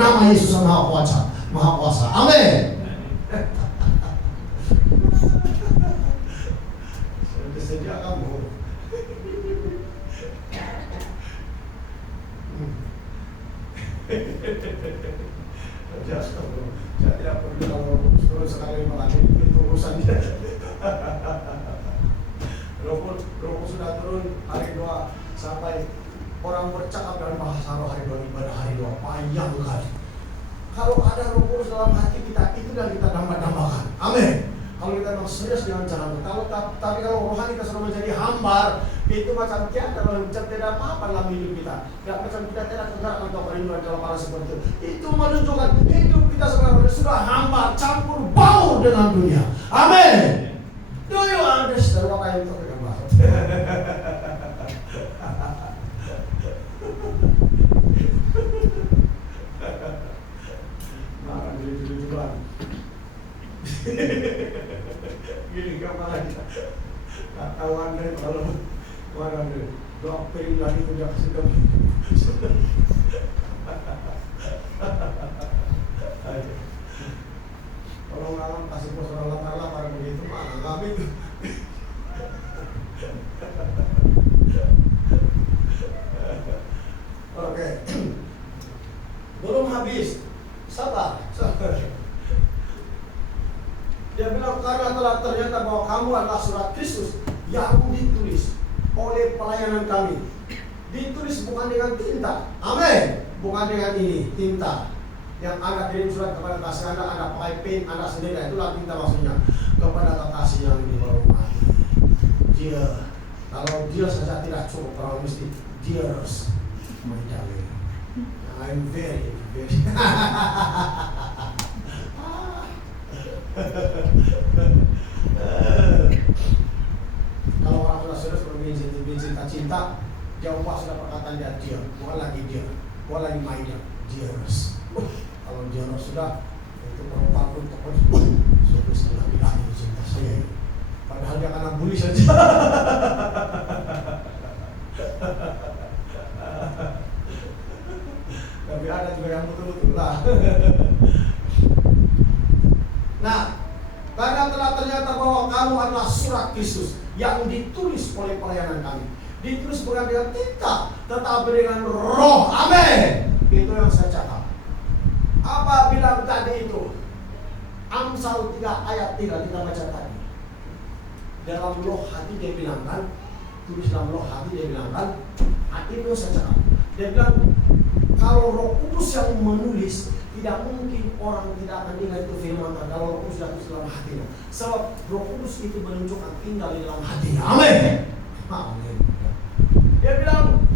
nama Yesus yang Maha Kuasa. Amin. Sejak kamu saya tidak perlu kalau terus sekali mengalami itu urusan dia. Roh sudah turun hari 2 sampai orang bercakap dengan bahasa roh hari 2 ibadah hari 2 panjang kali. Kalau ada Roh Kudus dalam hati kita, itu yang kita dambakan. Amin. Kalau kita memang serius dengan jalan, tapi kalau rohani kita sudah menjadi hambar, itu macam tiada tidak apa-apa dalam hidup kita. Ya macam kita tidak tergerak atau perinduan kalau para seperti itu. Itu menunjukkan hidup kita sebenarnya sudah hambar, campur baur dengan dunia. Amin. Do you understand what I am talking about? Makan dulu-duluan. Gini kemana kita? Tak tahu anda kalau mana anda doa pilih lagi kerja sedang. Kalau ngalam kasih pos orang lapar begitu mana kami itu. Oke, belum habis. Sabar. Dia bilang karena telah ternyata bahwa kamu adalah surat Kristus yang ditulis oleh pelayanan kami. Ditulis bukan dengan tinta. Amin. Bukan dengan ini tinta yang Anda kirim surat kepada kasih Anda pakai pen Anda sendiri. Itulah tinta maksudnya. Kepada kekasih yang dihormati. Dia, kalau dia saja tidak cukup, kalau mesti dearest my darling. I'm very kalau orang sudah serius berbincang cinta, jauh pas sudah perkataan dia, bukan lagi my dearest. Kalau dearest sudah itu perempuan pun tokoh sudah setengah bilang cinta saya. Padahal dia akan bully saja. Tapi ada juga yang betul-betul lah. Nah, karena telah ternyata bahwa kamu adalah surat Kristus yang ditulis oleh pelayanan kami. Ditulis bukan dengan tinta, tetapi dengan roh. Amin. Itu yang saya cakap. Apa bilang tadi itu? Amsal 3 ayat 3 kita baca tadi. Dalam loh hati dia bilang kan, tulis dalam loh hati dia bilang kan, itu saya cakap. Dia bilang kalau Roh Kudus yang menulis, tidak mungkin orang tidak akan ingat itu firman Tuhan kalau Roh Kudus sudah tulis dalam hatinya. Sebab Roh Kudus itu menunjukkan tinggal di dalam hatinya. Amin. Amin. Dia bilang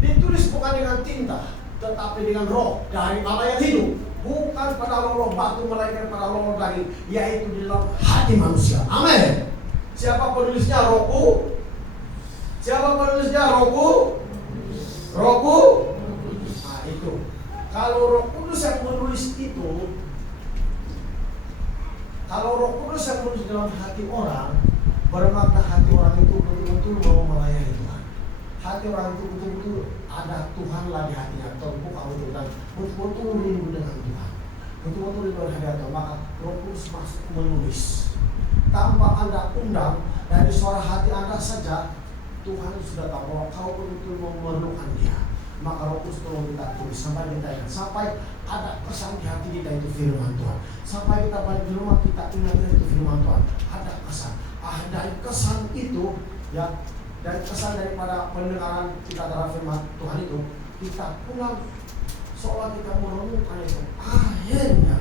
ditulis bukan dengan tinta, tetapi dengan roh dari Allah yang hidup. Bukan pada roh batu melainkan pada roh daging, yaitu di dalam hati manusia. Amin. Siapa penulisnya? Rohku. Siapa penulisnya? Rohku. Nah itu. Kalau Roh Kudus yang menulis itu, kalau Roh Kudus yang menulis dalam hati orang, bermakna hati orang itu betul-betul mau melayani Tuhan. Hati orang itu betul-betul ada Tuhanlah di hatinya, terbuka betul dan betul-betul rindu dengan Tuhan. Betul-betul rindu dengan hadirat, maka Roh Kudus masuk menulis. Tanpa Anda undang, dari suara hati Anda saja, Tuhan sudah tahu bahwa kau betul-betul memerlukan Dia. Maka Roh Kudus tolong kita tulis sampai kita ingat, sampai ada kesan di hati kita itu firman Tuhan. Sampai kita balik di rumah kita ingat itu firman Tuhan. Ada kesan. Dari kesan itu, ya, dari kesan daripada pendengaran kita terhadap firman Tuhan itu, kita pulang seolah kita merenungkan itu. Akhirnya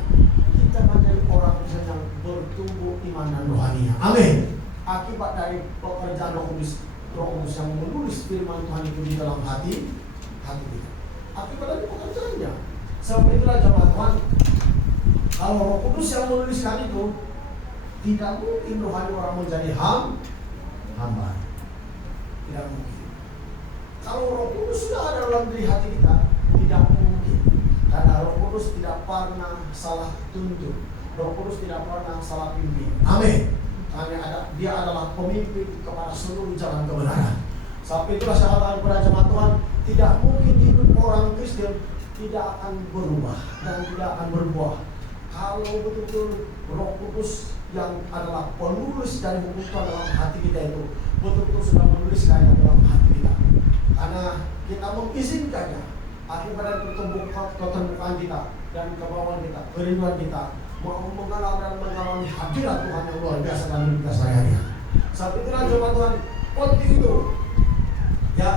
kita menjadi orang Kristen yang bertumbuh iman dan rohaninya. Amin. Akibat dari pekerjaan Roh Kudus yang menulis firman Tuhan itu di dalam hati kita. Akibat dari pekerjaannya. Sebab itulah jemaat Tuhan, kalau Roh Kudus yang menuliskan itu, tidak mungkin rohani orang menjadi hamba. Tidak mungkin. Kalau Roh Kudus sudah ada dalam diri hati kita, tidak mungkin. Karena Roh Kudus tidak pernah salah tuntun. Roh Kudus tidak pernah salah pimpin. Amin. Karena dia adalah pemimpin kepada seluruh jalan kebenaran. Sampai itulah saya katakan kepada jemaat Tuhan, tidak mungkin hidup orang Kristen tidak akan berubah dan tidak akan berbuah kalau betul-betul Roh Kudus yang adalah penulis dari hukum Tuhan dalam hati kita itu betul-betul sudah menuliskannya dalam hati kita. Karena kita mengizinkannya, akibat dari keterbukaan kita dan kemauan kita, kerinduan kita mau mengenal dan mengalami hadirat Tuhan yang luar biasa dalam hidup kita sehari-hari. Saat itulah jemaat Tuhan, penting itu ya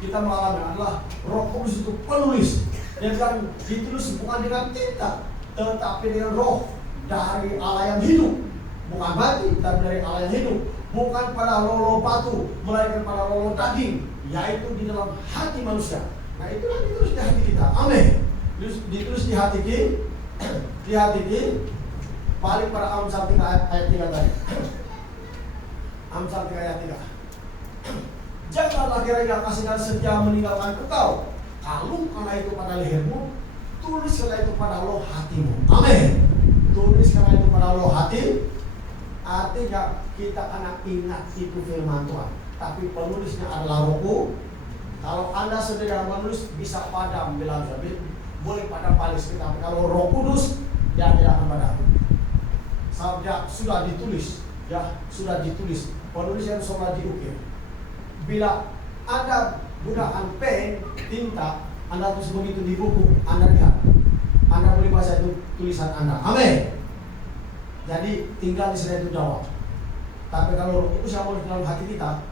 kita mengalami adalah Roh Kudus itu penulis, dan kan ditulis bukan dengan tinta, tetapi dengan roh dari Allah yang hidup, bukan mati, tapi dari Allah yang hidup, bukan pada lolo batu, melainkan pada lolo daging, yaitu di dalam hati manusia. Nah itulah ditulis di hati kita, amin. Ditulis di hati kita, balik pada Amsal 3 ayat 3 tadi. Amsal 3 ayat 3. Janganlah kira-kira kasih dan setia meninggalkan engkau, kalungkanlah itu pada lehermu, tuliskanlah itu pada loh hatimu, amin. Tuliskanlah itu pada loh hati. Artinya kita akan ingat itu firman Tuhan, tapi penulisnya adalah Rohku. Kalau Anda sendiri menulis bisa padam bilang boleh padam palis, tapi kalau Roh Kudus dia tidak akan padam. Sabda sudah ditulis, ya sudah ditulis, penulis yang sudah diukir. Bila Anda gunakan pen, tinta, Anda tulis begitu di buku, Anda lihat, Anda boleh baca itu tulisan Anda, amin. Jadi tinggal di sana itu jawab. Tapi kalau itu saya mau dalam hati kita,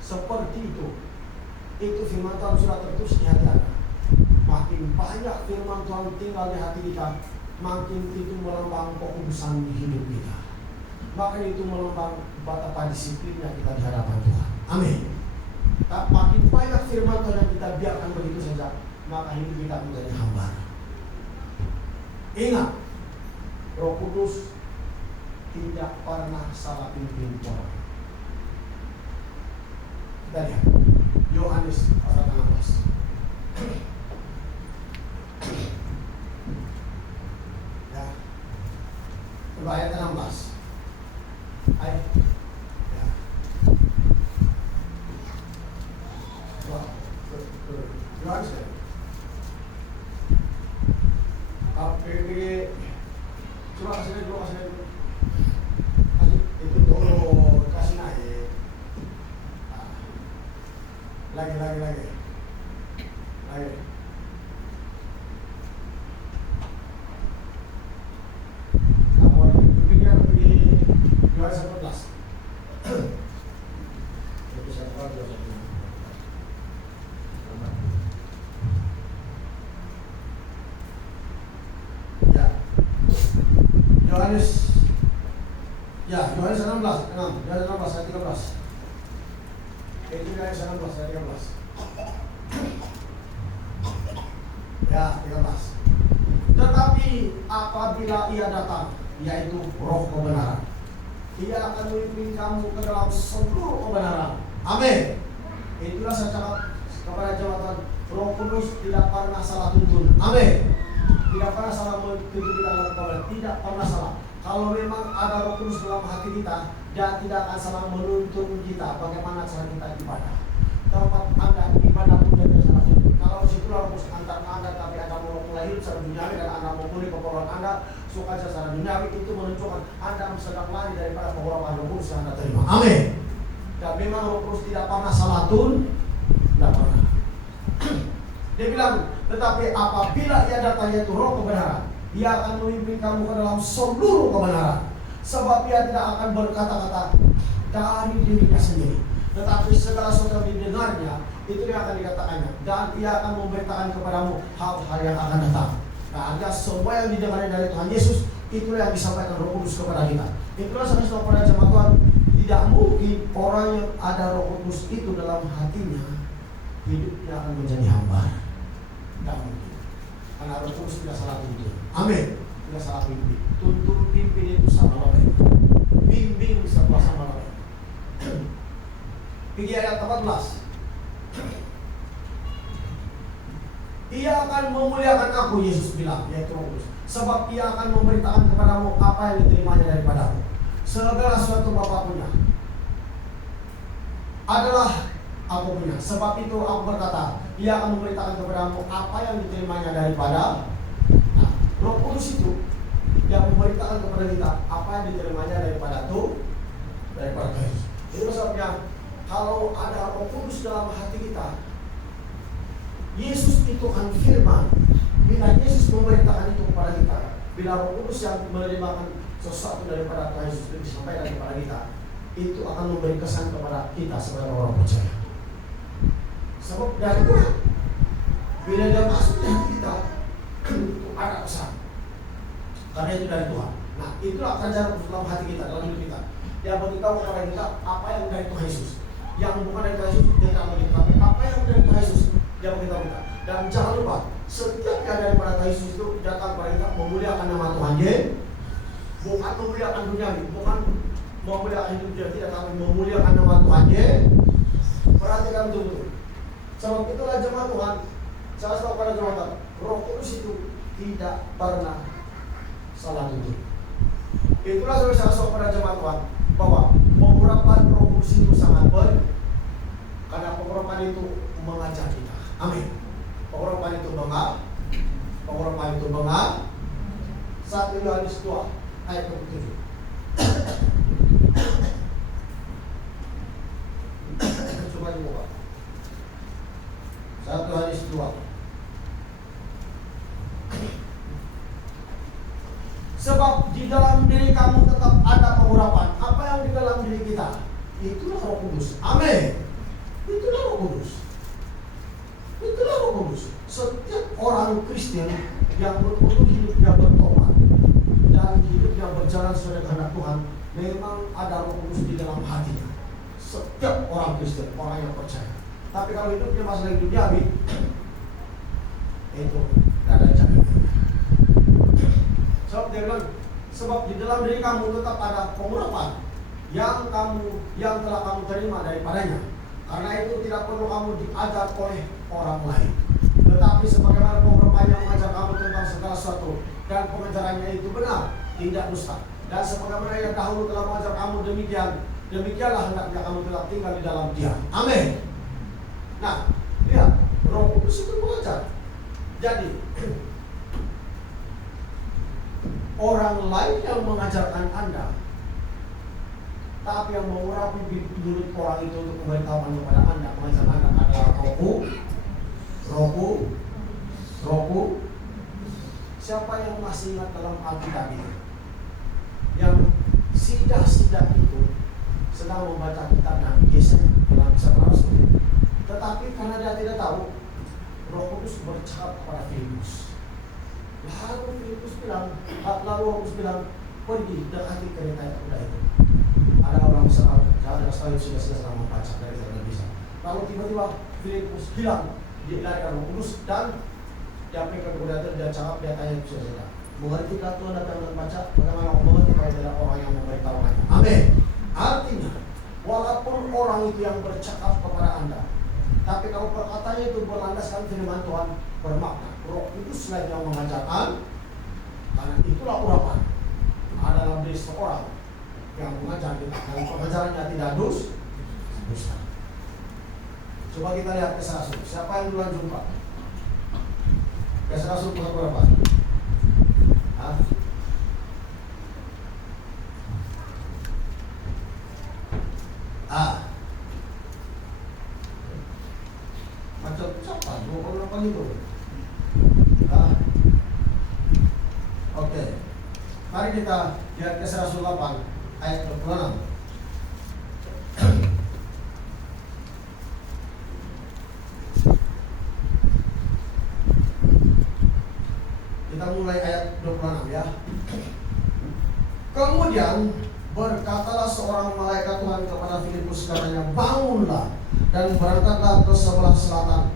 seperti itu firman Tuhan sudah tertulis di hati Anda. Makin banyak firman Tuhan tinggal di hati kita, makin itu melambang kekudusan di hidup kita. Maka itu melambang betapa disiplinnya kita di hadapan Tuhan, amin. Makin banyak firman Tuhan yang kita biarkan begitu saja, maka hidup kita menjadi hambar. Ingat, Roh Kudus tidak pernah salah pimpin orang. Kita lihat Yohanes pasal 16. Ya, ayat 16. Ayat. Ya. Yohanes. Coba kasih dulu. Itu dulu kasih naik. Lagi. Kamu pikir pergi 211. Itu saya buat 211. Ya. Yohanes 16 ayat 13. Itu Yohanes 16 ayat 13. Ya, 13. Tetapi apabila ia datang, yaitu Roh kebenaran, ia akan memimpin kamu ke dalam seluruh kebenaran. Amin. Itulah saya cakap kepada jemaat, Roh Kudus tidak pernah salah tuntun. Amin. Tidak pernah salah menuntun kita dalam kebenaran. Tidak pernah salah. Kalau memang ada Roh Kudus dalam hati kita, dia tidak akan salah menuntun kita bagaimana cara kita ibadah. Tempat Anda ibadah pun dia salah tuntun. Kalau situlah Roh Kudus antar Anda, tapi Anda mau mulai hidup secara duniawi dan Anda memulai keperluan Anda suka secara duniawi, itu menunjukkan Anda sedang lari daripada keurapan Roh Kudus yang Anda terima. Amin. Dan memang Roh Kudus tidak pernah salah tuntun, tidak pernah. Dia bilang, tetapi apabila ia datang yaitu Roh kebenaran, ia akan memimpin kamu ke dalam seluruh kebenaran. Sebab ia tidak akan berkata-kata dari dirinya sendiri, tetapi segala sesuatu yang didengarnya, itu yang akan dikatakannya. Dan ia akan memberitakan kepadamu hal-hal yang akan datang. Nah, artinya semua yang didengarnya dari Tuhan Yesus, itulah yang disampaikan Roh Kudus kepada kita. Itulah saudara pada jemaat Tuhan, tidak mungkin orang yang ada Roh Kudus itu dalam hatinya, hidupnya akan menjadi hamba. Tidak mungkin. Karena Roh Kudus tidak salah tuntun. Amin. Tidak salah pimpin. Tuntun pimpin itu sama lain. Bimbing sama lain. Pergi ayat 14. Ia akan memuliakan aku, Yesus bilang, yaitu Roh Kudus. Sebab ia akan memberitakan kepadamu apa yang diterimanya daripadamu. Segala sesuatu Bapa punya adalah aku punya. Sebab itu aku berkata, Ia akan memberitakan kepadamu apa yang diterimanya daripada. Nah, Roh Kudus itu yang memberitakan kepada kita apa yang diterimanya daripada Tuhan. Itu sebabnya kalau ada Roh Kudus dalam hati kita, Yesus itu kan firman. Bila Yesus memberitakan itu kepada kita, bila Roh Kudus yang menerima sesuatu daripada Tuhan Yesus itu disampaikan kepada kita, itu akan memberi kesan kepada kita sebagai orang percaya. Sebab dari Tuhan, bila dia masuk di hati kita, itu ada kesan. Karena itu dari Tuhan. Nah, itulah kerjaan dalam hati kita, dalam hidup kita. Dia beritahu kepada kita apa yang dari Tuhan Yesus. Yang bukan dari Tuhan Yesus, dia tidak beritahu. Apa yang dari Tuhan Yesus, dia beritahu kita. Dan jangan lupa, setiap yang daripada Tuhan Yesus itu datang kepada kita memuliakan nama Tuhan. Bukan memuliakan dunia, bukan memuliakan hidup dia, tidak, tapi memuliakan nama Tuhan. Perhatikan betul-betul. Sebab itulah jemaat Tuhan, saya tahu pada jemaat, Roh Kudus itu tidak pernah salah tutur. Itulah saya tahu pada jemaat Tuhan, bahwa pengurapan Roh Kudus itu sangat baik, karena pengurapan itu mengajar kita. Amin. Pengurapan itu mengajar. 1 Yohanes 2 ayat 27. Coba dibuka. 1 Yohanes 2. Sebab di dalam diri kamu tetap ada pengurapan. Apa yang di dalam diri kita? Itulah Roh Kudus. Amin. Itulah Roh Kudus. Setiap orang Kristen yang betul hidupnya bertobat dan hidupnya berjalan sesuai kehendak Tuhan, memang ada Roh Kudus di dalam hatinya. Setiap orang Kristen, orang yang percaya. Tapi kalau hidupnya masalah hidup duniawi, itu tidak ada jaminan. Sebab dia bilang, sebab di dalam diri kamu tetap ada pengurapan yang telah kamu terima daripadanya. Karena itu tidak perlu kamu diajar oleh orang lain. Tetapi sebagaimana pengurapan yang mengajar kamu tentang segala sesuatu, dan pengajarannya itu benar, tidak dusta. Dan sebagaimana yang dahulu telah mengajar kamu demikianlah hendaknya kamu tetap tinggal di dalam Dia. Amin. Nah, lihat, Roh Kudus itu mengajar. Jadi, orang lain yang mengajarkan Anda, tapi yang mengurapi mulut orang itu untuk memberitahukan kepada Anda, mengajar Anda adalah Rohku. Siapa yang masih ingat dalam Alkitab itu? Yang sidah itu sedang membaca kitab Nabi Yesaya dalam kisah Rasul. Tetapi karena dia tidak tahu, Roh Kudus bercakap kepada Filipus. Lalu Roh Kudus bilang, pergi dekati kereta yang kuda itu. Ada orang besar, ada sekali sudah membaca dari tidak bisa. Lalu tiba-tiba Filipus hilang, dia lari Roh Kudus dan dia pergi ke kuda itu, dia cakap, dia tanya sudah. Mengertikah Tuhan datang dan baca? Bagaimana mengerti kalau tidak orang yang memberitahukannya? Amin. Artinya, walaupun orang itu yang bercakap kepada Anda, tapi kalau perkataannya itu berlandaskan firman Tuhan, bermakna. Roh Kudus lah yang mengajarkan, karena itulah urapan. Ada dalam diri seorang yang mengajar kita, dan pengajarannya tidak dusta. Coba kita lihat Kisah Rasul. Siapa yang duluan jumpa? Kisah Rasul pasal berapa? Macam siapa? 28 itu. Oke. Mari kita lihat Kisah Rasul 8 ayat 26. Kita mulai ayat 26 ya. Kemudian berkatalah seorang malaikat Tuhan kepada Filipus, katanya, bangunlah dan berangkatlah ke sebelah selatan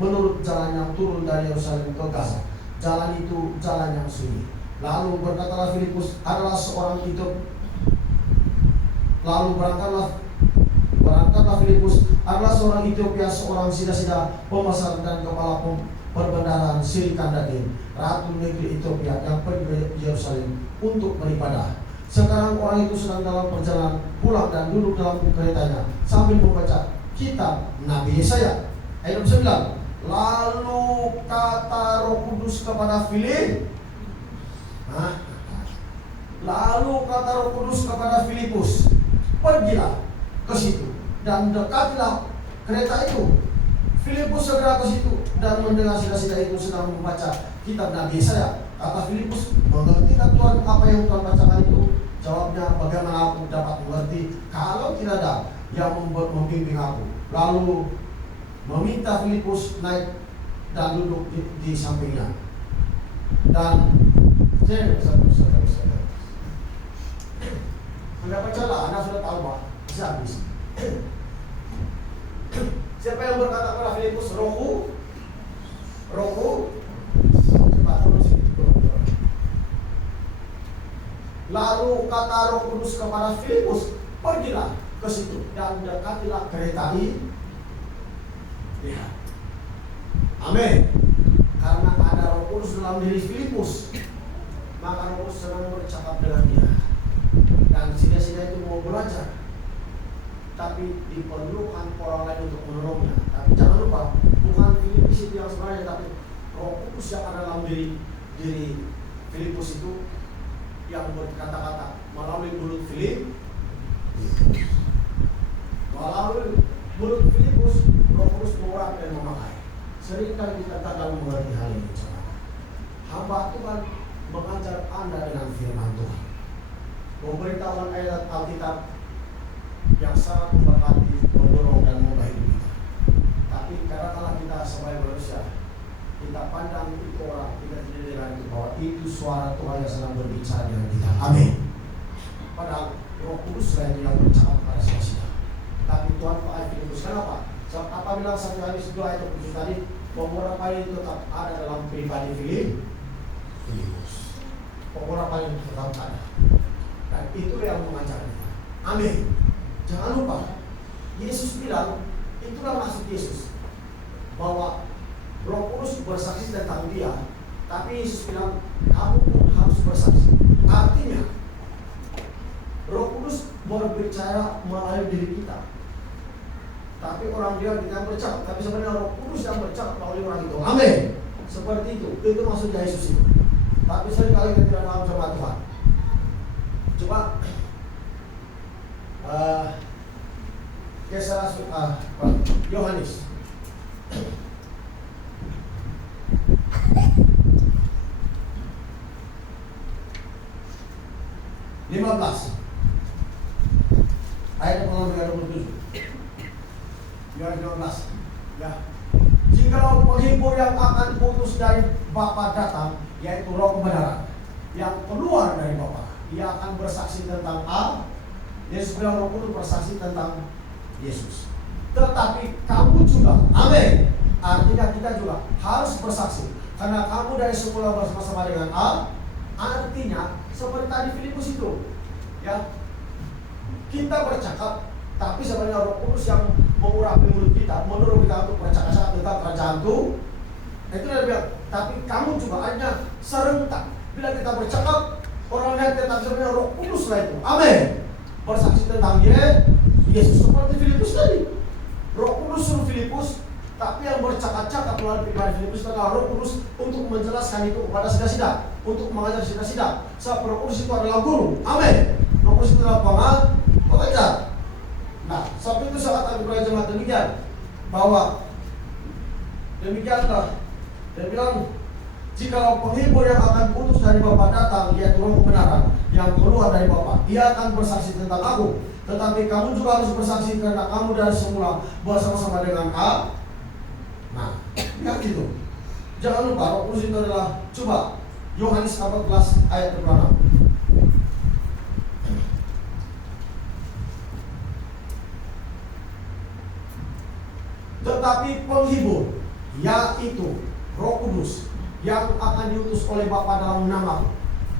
menurut jalan yang turun dari Yerusalem ke Gaza. Jalan itu jalan yang sunyi. Lalu berkatalah Filipus adalah seorang Etiop. Lalu berangkatlah Filipus adalah seorang Etiopia, seorang sida-sida pembesar dan kepala perbendaharaan Sirikandagin, ratu negeri Ethiopia, yang pergi ke Yerusalem untuk beribadah. Sekarang orang itu sedang dalam perjalanan pulang dan duduk dalam keretanya sambil membaca kitab Nabi Yesaya. Ayat 9. Lalu kata Roh Kudus kepada Filip. Lalu kata Roh Kudus kepada Filipus, pergilah ke situ dan dekatilah kereta itu. Filipus segera ke situ dan mendengar sida-sida itu sedang membaca kitab Nabi Yesaya. Kata Filipus, mengerti tak Tuhan apa yang Tuhan bacakan itu? Jawabnya, bagaimana aku dapat mengerti kalau tidak ada yang membimbing aku? Lalu meminta Filipus naik dan duduk di sampingnya. Dan saya sudah bacalah, Anda sudah tahu Pak, bisa habis. Siapa yang berkata kepada Filipus, Rohku? Cepat terus. Lalu kata Roh Kudus kepada Filipus, pergilah ke situ dan dekatilah kereta ini. Lihat. Amin. Karena ada Roh Kudus dalam diri Filipus, maka Roh Kudus sedang bercakap dengan dia. Dan sida-sida itu mau belajar, tapi diperlukan orang lain untuk menolongnya. Tapi jangan lupa, bukan Filipus itu yang sebenarnya, tapi Roh Kudus yang ada dalam diri Filipus itu yang berkata-kata melalui mulut Filipus. Melalui mulut Filipus, Roh Kudus mengurapi dan memakai. Seringkali kita gagal mengerti hal ini. Hamba Tuhan mengajar Anda dengan firman Tuhan, memberitahukan ayat Alkitab yang sangat memberkati, mendorong dan membaiki kita. Tapi kadang-kadang kita sebagai manusia, kita pandang itu orang, kita tidak dengar itu bahwa itu suara Tuhan yang sedang berbicara dengan kita. Amin. Padahal Roh Kudus yang bercakap pada saudara. Tapi Tuhan pakai Filipus. Kenapa? Sebab apabila 1 Yohanes 2 ayat 7 tadi, pengurapan itu tetap ada dalam pribadi Filipus. Pengurapan itu tetap ada. Dan itu yang mengajar kita. Amin. Jangan lupa, Yesus bilang, itulah maksud Yesus, bahwa Roh Kudus bersaksi tentang dia. Tapi Yesus bilang, kamu pun harus bersaksi. Artinya, Roh Kudus berbicara melalui diri kita. Tapi orang dia kita yang bercakap, tapi sebenarnya Roh Kudus yang bercakap melalui orang itu. Amin. Seperti itu maksudnya Yesus itu. Tapi seringkali kita tidak paham sama Tuhan. Coba Kisah Yohanes 15 ayat 27. Yohanes 15. Ya. Jikalau penghibur yang akan putus dari Bapa datang, yaitu Roh kebenaran yang keluar dari Bapa, ia akan bersaksi tentang Yesus bilang Roh Kudus bersaksi tentang Yesus. Tetapi kamu juga, amin. Artinya kita juga harus bersaksi, karena kamu dari semula bersama-sama dengan Artinya seperti tadi Filipus itu, ya, kita bercakap, tapi sebenarnya Roh Kudus yang mengurapi mulut kita, menurut kita untuk bercakap tentang kerajaan Tuhan. Itu dia bilang, tapi kamu juga hanya serentak. Bila kita bercakap, orang lain tetap sebenarnya Roh Kudus lah itu. Amin. Bersaksi tentang Yesus seperti Filipus tadi. Roh Kudus suruh Filipus, tapi yang bercakap-cakap melalui pribadi Filipus adalah Roh Kudus untuk menjelaskan itu kepada sida-sida, untuk mengajar sida-sida. Sebab Roh Kudus itu adalah guru. Amin. Roh Kudus itu adalah pengajar. Nah, sebab itu saat aku berjemaat demikian, bahwa demikianlah dia bilang, jikalau penghibur yang akan putus dari Bapa datang, yaitu Roh kebenaran yang keluar dari Bapa, ia akan bersaksi tentang aku. Tetapi kamu juga harus bersaksi karena kamu dari semula bersama-sama dengan Nah, lihat itu. Jangan lupa Roh Kudus itu adalah, coba Yohanes 14 ayat 26. Tetapi penghibur, yaitu Roh Kudus yang akan diutus oleh Bapa dalam namaku,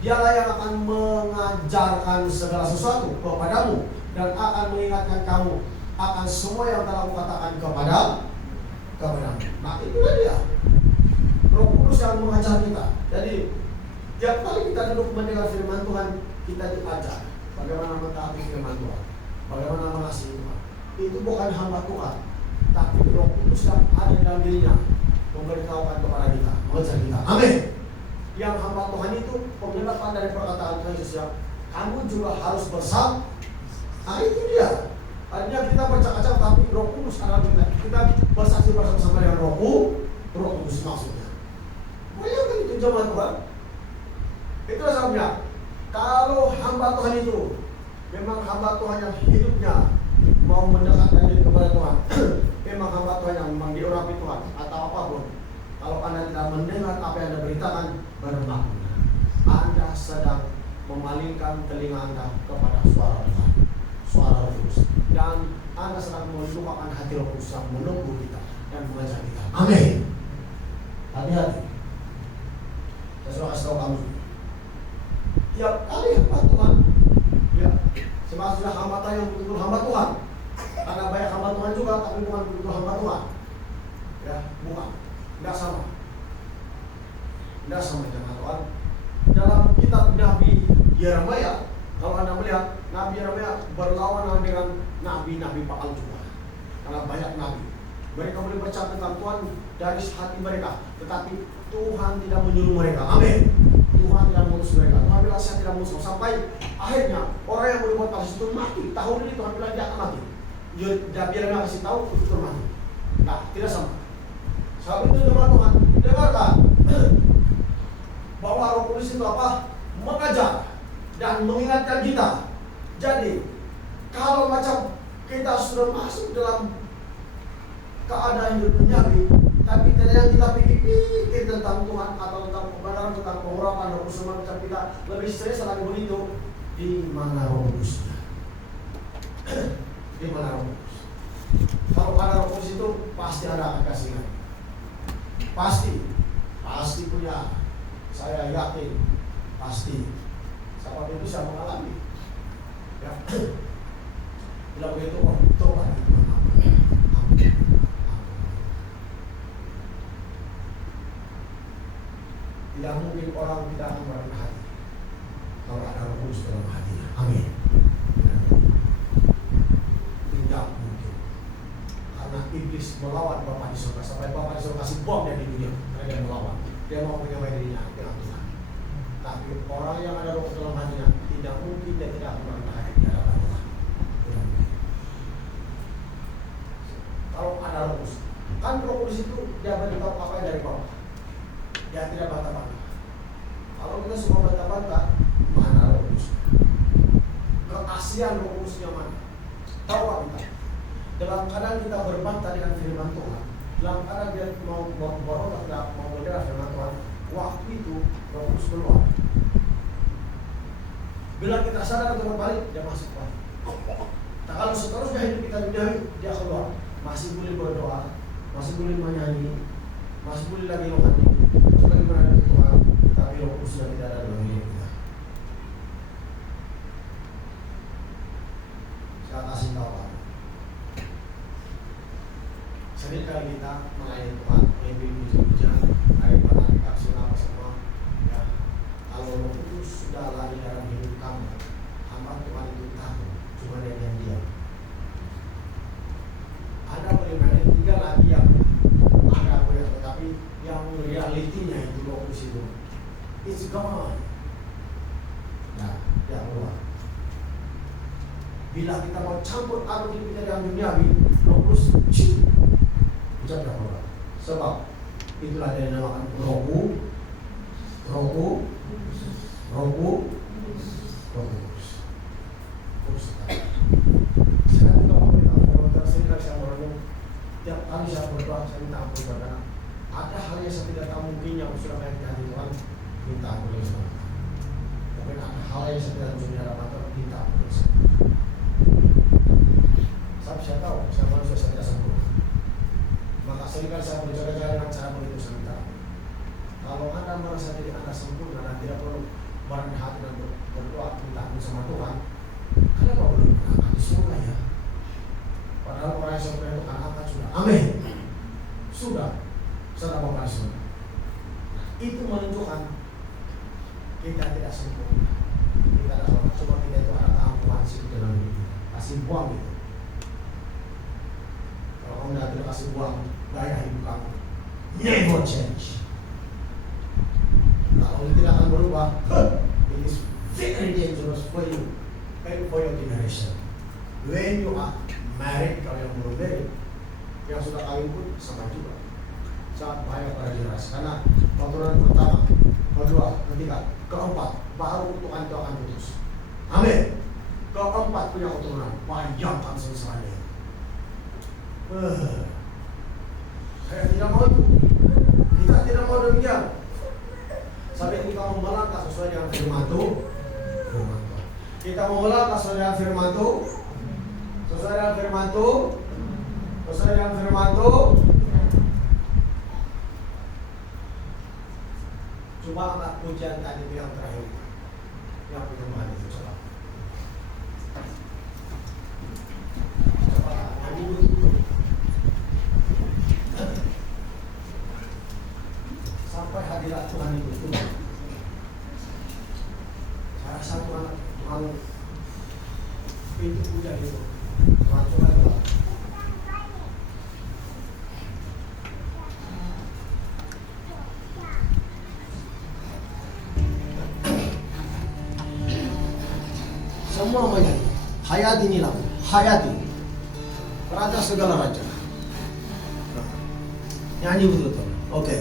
dialah yang akan mengajarkan segala sesuatu kepadamu dan akan mengingatkan kamu akan semua yang telah kukatakan kepadamu. Nah, itulah dia, Roh Kudus yang mengajar kita. Jadi tiap kali kita duduk mendengar firman Tuhan, kita diajar bagaimana mentaati firman Tuhan, bagaimana mengasihi Tuhan. Itu bukan hamba Tuhan, tapi Roh Kudus yang ada di dalam dirinya memberitahukan kepada kita, mengajar kita. Amin. Yang hamba Tuhan itu pengharapan dari perkataan Tuhan Yesus yang kamu juga harus bersama. Nah itu dia. Artinya kita bercakap-cakap tapi Roh Kudus adalah kita bersaksi bersama-sama dengan Roh Kudus maksudnya. Bayangkan itu jemaat Tuhan. Itulah sebabnya kalau hamba Tuhan itu memang hamba Tuhan yang hidupnya mau mendekatkan diri kepada Tuhan, memang hamba Tuhan yang memang diurapi Tuhan atau apapun. Kalau Anda tidak mendengar apa yang Anda beritakan, bermakna Anda sedang memalingkan telinga Anda kepada suara Tuhan, suara Roh Kudus, dan Anda sedang melupakan hati Roh Kudus yang menunggu kita dan mengajar kita. Amin. Hati-hati. Saya sudah kasih tahu kamu. Tiap kali hamba Tuhan, ya, semasuknya hamba Tuhan yang betul-betul hamba Tuhan. Karena banyak hamba Tuhan juga, tapi bukan betul hamba Tuhan. Ya, bukan. Tidak sama. Tidak sama dengan Tuhan. Dalam kitab Nabi Yeremia, kalau Anda melihat Nabi Yeremia berlawanan dengan nabi-nabi Baal juga. Karena banyak nabi. Mereka boleh bercakap tentang Tuhan dari hati mereka, tetapi Tuhan tidak menyuruh mereka. Amin. Tuhan tidak mengutus mereka. Tuhan bilang saya tidak mengutus. Sampai akhirnya orang yang berbuat palsu itu mati. Tahun ini Tuhan bilang dia akan mati. Dia biar kasih tahu itu mati. Nah, tidak sama. Sebab itu teman Tuhan, dengarkan bahwa Roh Kudus itu apa? Mengajar dan mengingatkan kita. Jadi kalau macam kita sudah masuk dalam keadaan hidup duniawi, tapi tidak yang kita pikir tentang Tuhan atau tentang kebenaran, tentang pengurapan Roh Kudus, macam kita lebih serius lagi begitu. Di mana Roh Kudusnya? Di mana Roh Kudus? Kalau ada Roh Kudus itu pasti ada kekasihan. Pasti punya. Saya yakin pasti. Sebab itu saya mengalami. Ya. Bila begitu tobat. Tidak mungkin orang tidak akan merendah hati kalau ada Roh Kudus dalam hatinya. Amin. Tidak mungkin. Karena iblis melawan Bapa di surga sampai Bapa di surga kasih bom dia di dunia. Karena dia melawan. Dia mau menyamai dirinya dengan Tuhan. Tapi orang yang ada Roh Kudus dalam hatinya tidak mungkin dia tidak akan merendah hati di hadapan Tuhan. Kalau ada Roh Kudus, kan Roh Kudus itu dia beritahu apa yang dari Bapa. Dia tidak bantah-bantah. Kalau kita suka bantah-bantah, mana Roh Kudus? Keasian Roh Kudusnya mana? Tahu apa kita? Dalam keadaan kita berbantah dengan firman Tuhan, dalam keadaan dia mau berdoa, mau berdoa firman Tuhan, waktu itu Roh Kudus keluar. Bila kita sadar untuk berbalik, dia masuk lagi. Nah, kalau seterusnya hidup kita duniawi, dia keluar. Masih boleh berdoa, masih boleh menyanyi, masih boleh lagi menghati, sudah berada di Tuhan, tapi Roh Kudus sudah tidak ada dalam hidup kita. Saya kasih tahu kamu. Sering kali kita melayani Tuhan, mimpi puja-puja, naik pada aksi apa semua. Ya, kalau Roh Kudus sudah ada di dalam hidup kamu, hamba Tuhan itu tahu, cuma dia diam. Ada bagaimana tinggal lagi yang ada boleh, tetapi yang realitinya itu Roh Kudus itu it's gone. Nah, dia keluar. Bila kita mau campur aduk hidup kita dengan duniawi, Roh Kudus ucap dah keluar. Sebab itulah yang dinamakan Roh Kudus. Saya juga meminta ampun, sering kali saya merenung. Tiap kali saya berdoa, saya minta ampun karena ada hal yang saya tidak tahu mungkin yang sudah banyak di hati Tuhan, minta ampun dari Tuhan. Mungkin ada hal yang saya tidak tahu di hadapan Tuhan, minta ampun dari Tuhan. Saya tahu, saya manusia, saya tidak sempurna. Maka seringkali saya berjaga-jaga dengan cara begitu saya minta ampun. Kalau Anda merasa diri Anda sempurna dan tidak perlu merendah hati dan berdoa minta ampun sama Tuhan, kenapa belum berangkat di surga ya? Padahal orang yang sempurna itu akan angkat sudah. Amin. Sudah Bapak di surga. Itu menunjukkan kita tidak sempurna. Kita ada salah, cuma kita itu ada keampuhan sih dalam hidup kita. Kasih buang gitu. Kalau kamu tidak kasih buang gaya hidup kamu. Never change. Kalau itu tidak akan berubah, it is very dangerous for you and for your generation. When you are married, kalau yang belum married, yang sudah kawin pun sama juga. Sangat bahaya pada generasi. Karena peraturan pertama, kedua, ketiga, keempat, baru Tuhan itu akan putus. Amin. Keempat punya keturunan, bayangkan sengsaranya. Saya tidak mau itu. Kita tidak mau demikian. Sampai kita mau melangkah sesuai dengan firman Tuhan. Kita mau melangkah sesuai dengan firman Tuhan. Sesuai dengan firman Tuhan. Sesuai dengan firman Tuhan. Coba angkat pujian tadi yang terakhir. Yang penyembahan itu coba. Coba nyanyi dulu. Sampai hadirat Tuhan itu turun. Saya rasa Tuhan pintu pujian itu. Tuhan coba coba. Semua menyanyi. Hayati nilam, hayati. Raja segala raja. Nyanyi betul-betul. Oke.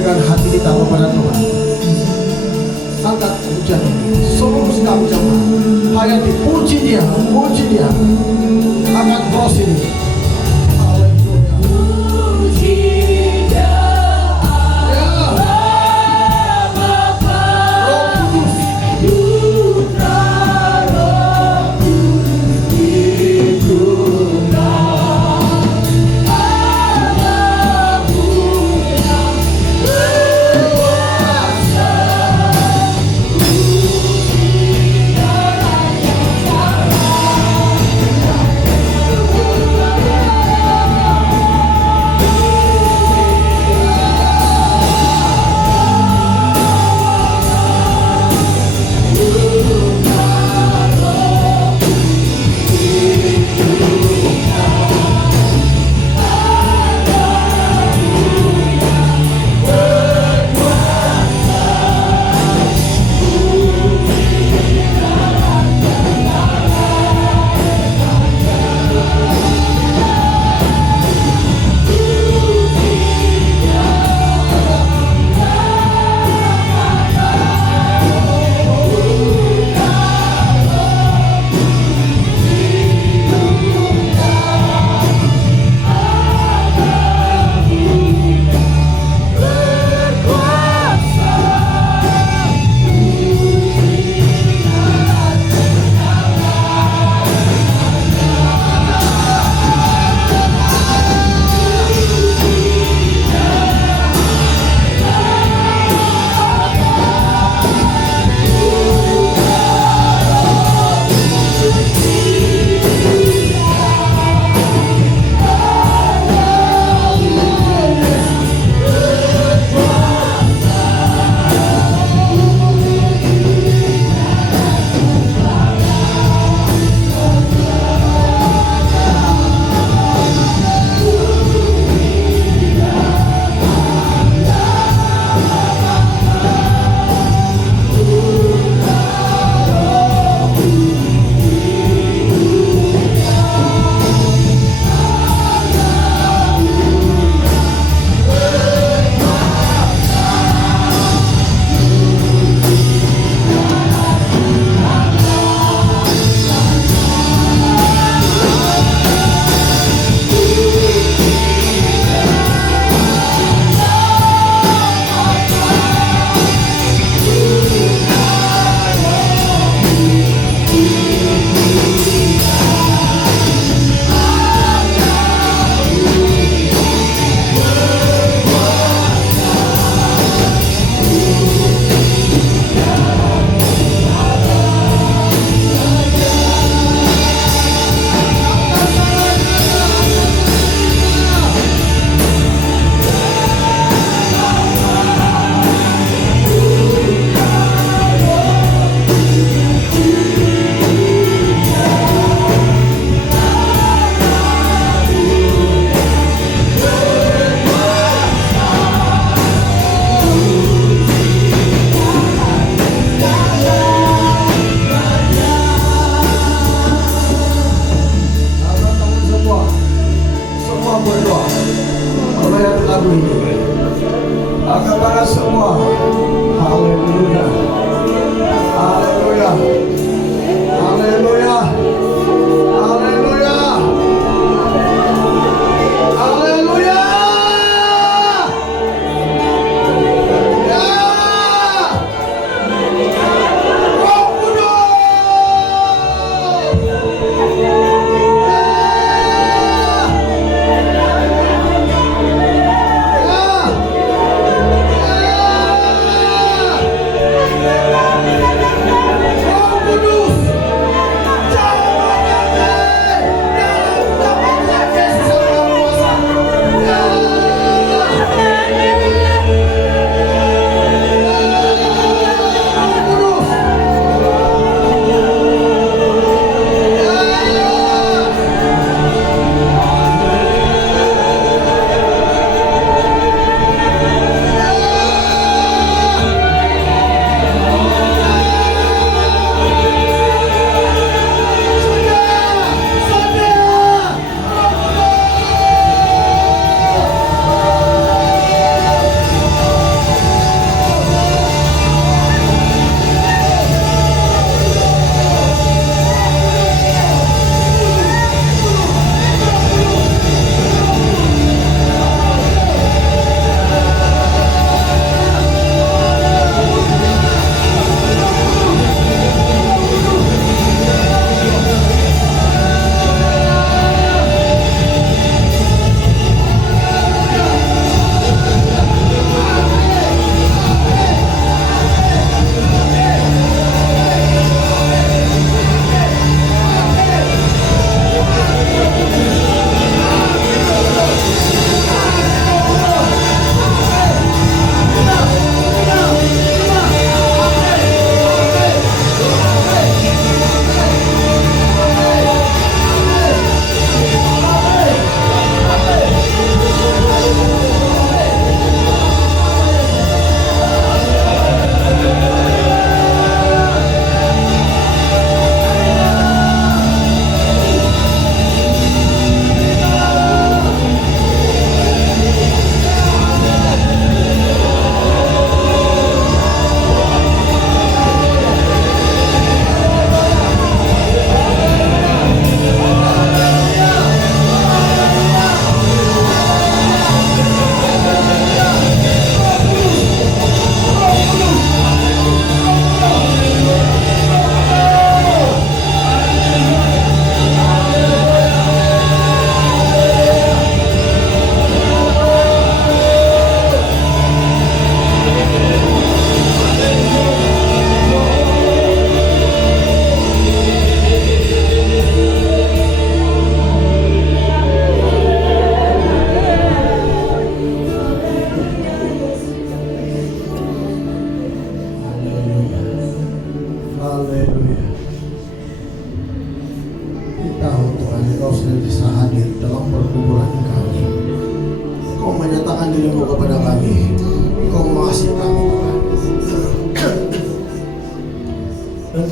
memberikan hati kita kepada Tuhan. Angkat pujian seluruh sedang jemaat. Hayati, puji Dia, puji Dia. Angkat voice ini.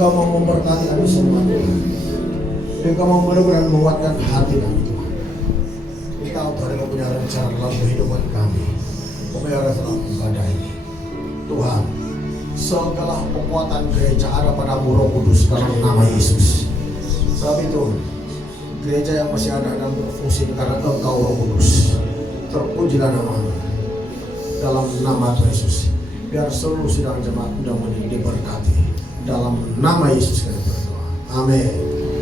Engkau mau memberkati kami semua Tuhan. Engkau mau benar-benar menguatkan hati kami Tuhan. Kita tahu Tuhan Engkau punya rencana dalam kehidupan kami. Pemelihara dalam ibadah ini Tuhan, segala kekuatan gereja ada pada Roh Kudus dalam nama Yesus. Sebab itu gereja yang masih ada dan berfungsi karena Engkau Roh Kudus, terpujilah nama dalam nama Tuhan Yesus. Biar seluruh sidang jemaat mudah-mudahan diberkati dalam nama Yesus kami berdoa. Amin.